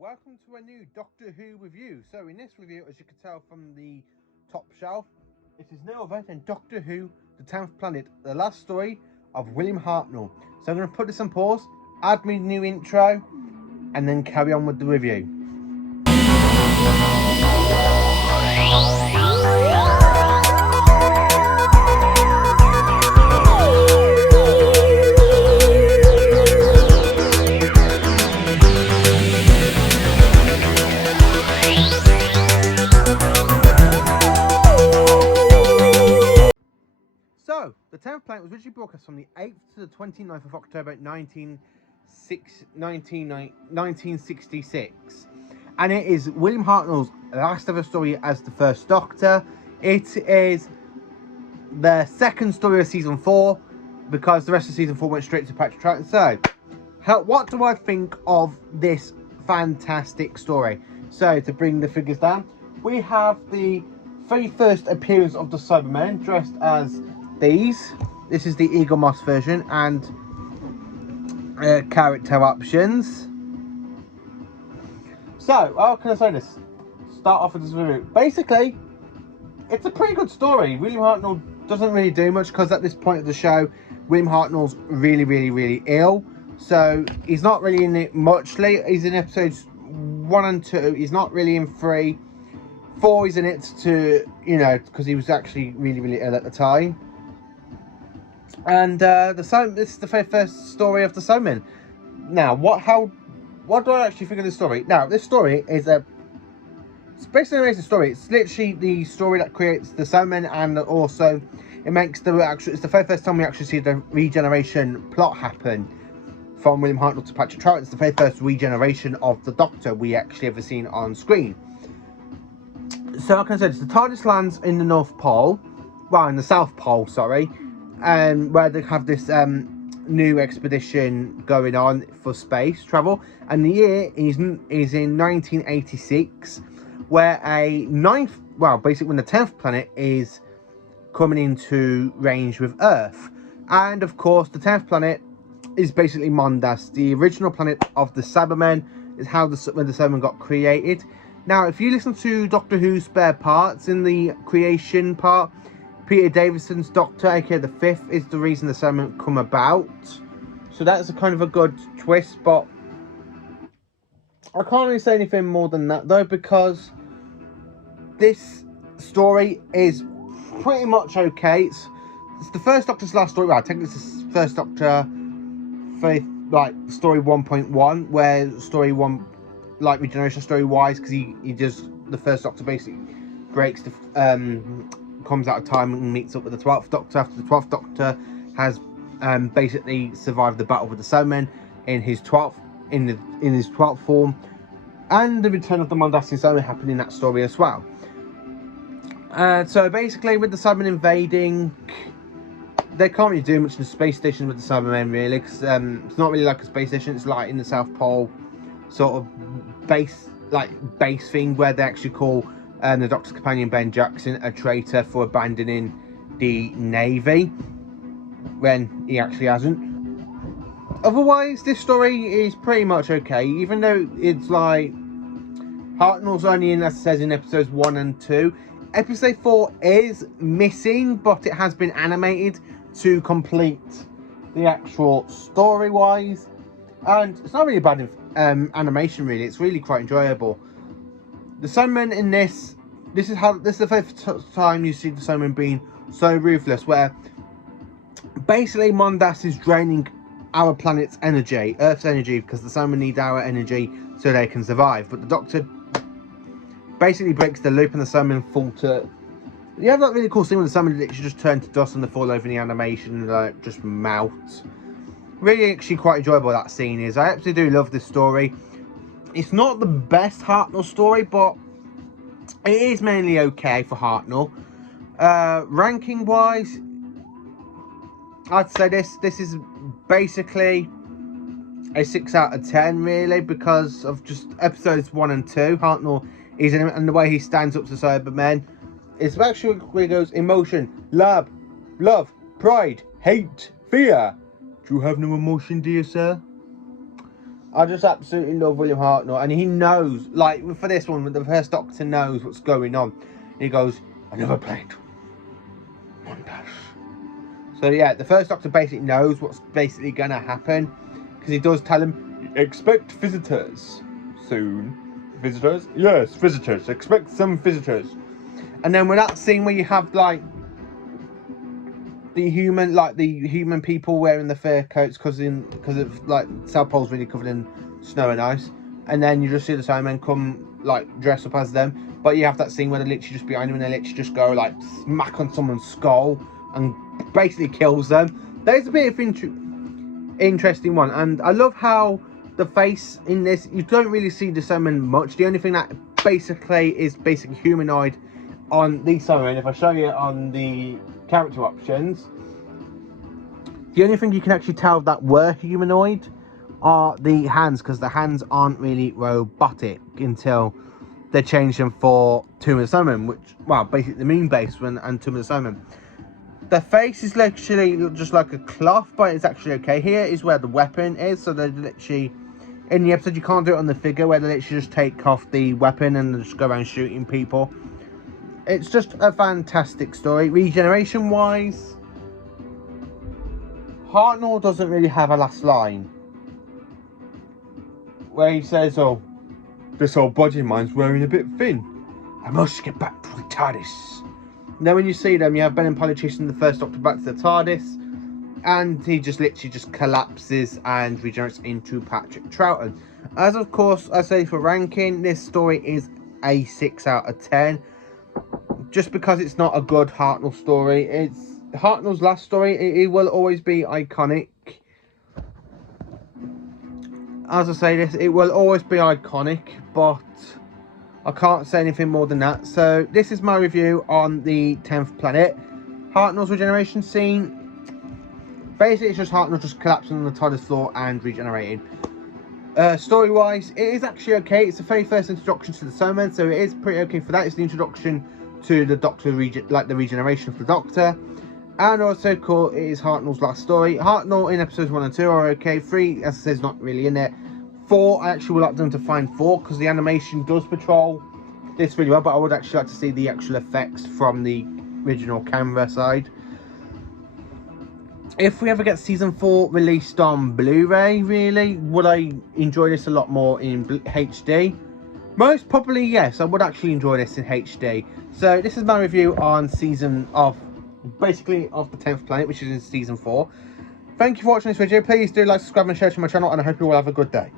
welcome to a new Doctor Who review. So in this review, as you can tell from the top shelf, it is no other than Doctor Who, The 10th Planet, the last story of William Hartnell. So I'm going to put this on pause, add me new intro, and then carry on with the review. So, The 10th Planet was originally broadcast from the 8th to the 29th of October 1966. And it is William Hartnell's last ever story as the First Doctor. It is the second story of season 4, because the rest of season 4 went straight to Patrick Troughton. So, what do I think of this fantastic story? So, to bring the figures down, we have the very first appearance of the Cybermen dressed as these. This is the Eagle Moss version, and character options. So, how can I say this? Start off with this review. Basically, it's a pretty good story. William Hartnell doesn't really do much because at this point of the show, William Hartnell's really ill. So, he's not really in it much. He's in episodes 1 and 2. He's not really in 3. 4 he's in it to, because he was actually really ill at the time. And this is the very first story of the Cybermen. Now, what do I actually think of this story? Now, this story is it's basically an amazing story. It's literally the story that creates the Cybermen, and also it makes it's the very first time we actually see the regeneration plot happen from William Hartnell to Patrick Troughton. It's the very first regeneration of the Doctor we actually ever seen on screen. So, like I said, the TARDIS lands in the North Pole, in the South Pole, sorry, where they have this new expedition going on for space travel, and the year is in 1986, where basically when the 10th planet is coming into range with Earth. And of course, the 10th planet is basically Mondas, the original planet of the Cybermen, is when the Cybermen got created. Now, if you listen to Doctor Who Spare Parts, in the creation part, Peter Davison's Doctor, aka the 5th, is the reason the Cybermen come about. So that's a kind of a good twist, but I can't really say anything more than that, though, because this story is pretty much okay. It's the First Doctor's last story. Well, technically it's the First Doctor, story 1.1, where story 1, regeneration story-wise, because he does, the First Doctor basically breaks the comes out of time and meets up with the 12th Doctor after the 12th Doctor has basically survived the battle with the Cybermen in his 12th form, and the return of the Mondasian Cybermen happened in that story as well. So basically, with the Cybermen invading, they can't really do much in the space station with the Cybermen, really, because it's not really like a space station. It's like in the South Pole sort of base thing, where they actually call the Doctor's companion Ben Jackson a traitor for abandoning the Navy when he actually hasn't. Otherwise, this story is pretty much okay, even though it's Hartnell's only in, as it says, in episodes 1 and 2. Episode 4 is missing, but it has been animated to complete the actual story-wise, and it's not really bad animation, really. It's really quite enjoyable. The Cybermen in this is the first time you see the Cybermen being so ruthless, where basically Mondas is draining our planet's energy, Earth's energy, because the Cybermen need our energy so they can survive. But the Doctor basically breaks the loop, and the Cybermen fall to... You have that really cool scene where the Cybermen literally just turn to dust and they fall over in the animation and just melt. Really actually quite enjoyable that scene is. I absolutely do love this story. It's not the best Hartnell story, but it is mainly okay for Hartnell. Ranking wise, I'd say this is basically a 6 out of 10, really, because of just episodes 1 and 2. Hartnell is in it, and the way he stands up to Cybermen. It's actually where he goes: emotion, love, pride, hate, fear. Do you have no emotion, dear sir? I just absolutely love William Hartnell, and he knows, like for this one, the first Doctor knows what's going on. He goes, "I never played montage." So yeah, the first Doctor basically knows what's basically going to happen, because he does tell him, "Expect visitors soon." Visitors? Yes, visitors. Expect some visitors. And then with that scene where you have like the human people wearing the fur coats because of like South Pole's really covered in snow and ice, and then you just see the Cybermen come like dress up as them, but you have that scene where they're literally just behind them and they literally just go like smack on someone's skull and basically kills them. There's a bit of interesting one, and I love how the face in this, you don't really see the Cybermen much. The only thing that basically is basically humanoid on the Cybermen, if I show you on the character options, the only thing you can actually tell that were humanoid are the hands, because the hands aren't really robotic until they change them for Tomb of the Cybermen, which, well, basically the Moon Base and Tomb of the Cybermen. The face is literally just like a cloth, but it's actually okay. Here is where the weapon is, so they literally, in the episode you can't do it on the figure, where they literally just take off the weapon and just go around shooting people. It's just a fantastic story. Regeneration wise, Hartnell doesn't really have a last line where he says, "Oh, this old body of mine's wearing a bit thin. I must get back to the TARDIS." And then when you see them, you have Ben and Polly chasing the first Doctor back to the TARDIS, and he just literally just collapses and regenerates into Patrick Troughton. As of course I say for ranking, this story is a 6 out of 10. Just because it's not a good Hartnell story. It's Hartnell's last story. It will always be iconic. As I say this, it will always be iconic, but I can't say anything more than that. So this is my review on the 10th Planet. Hartnell's regeneration scene. Basically, it's just Hartnell just collapsing on the TARDIS floor and regenerating. Story-wise, it is actually okay. It's the very first introduction to the Cybermen, so it is pretty okay for that. It's the introduction to the Doctor, like the regeneration of the Doctor. And also cool, it is Hartnell's last story. Hartnell in episodes 1 and 2 are okay. 3, as I said, is not really in there. 4, I actually would like them to find 4, because the animation does patrol this really well, but I would actually like to see the actual effects from the original camera side. If we ever get season 4 released on Blu-ray, really, would I enjoy this a lot more in HD? Most probably yes, I would actually enjoy this in HD. So this is my review on season of, basically, of the 10th Planet, which is in season 4. Thank you for watching this video. Please do like, subscribe and share to my channel, and I hope you all have a good day.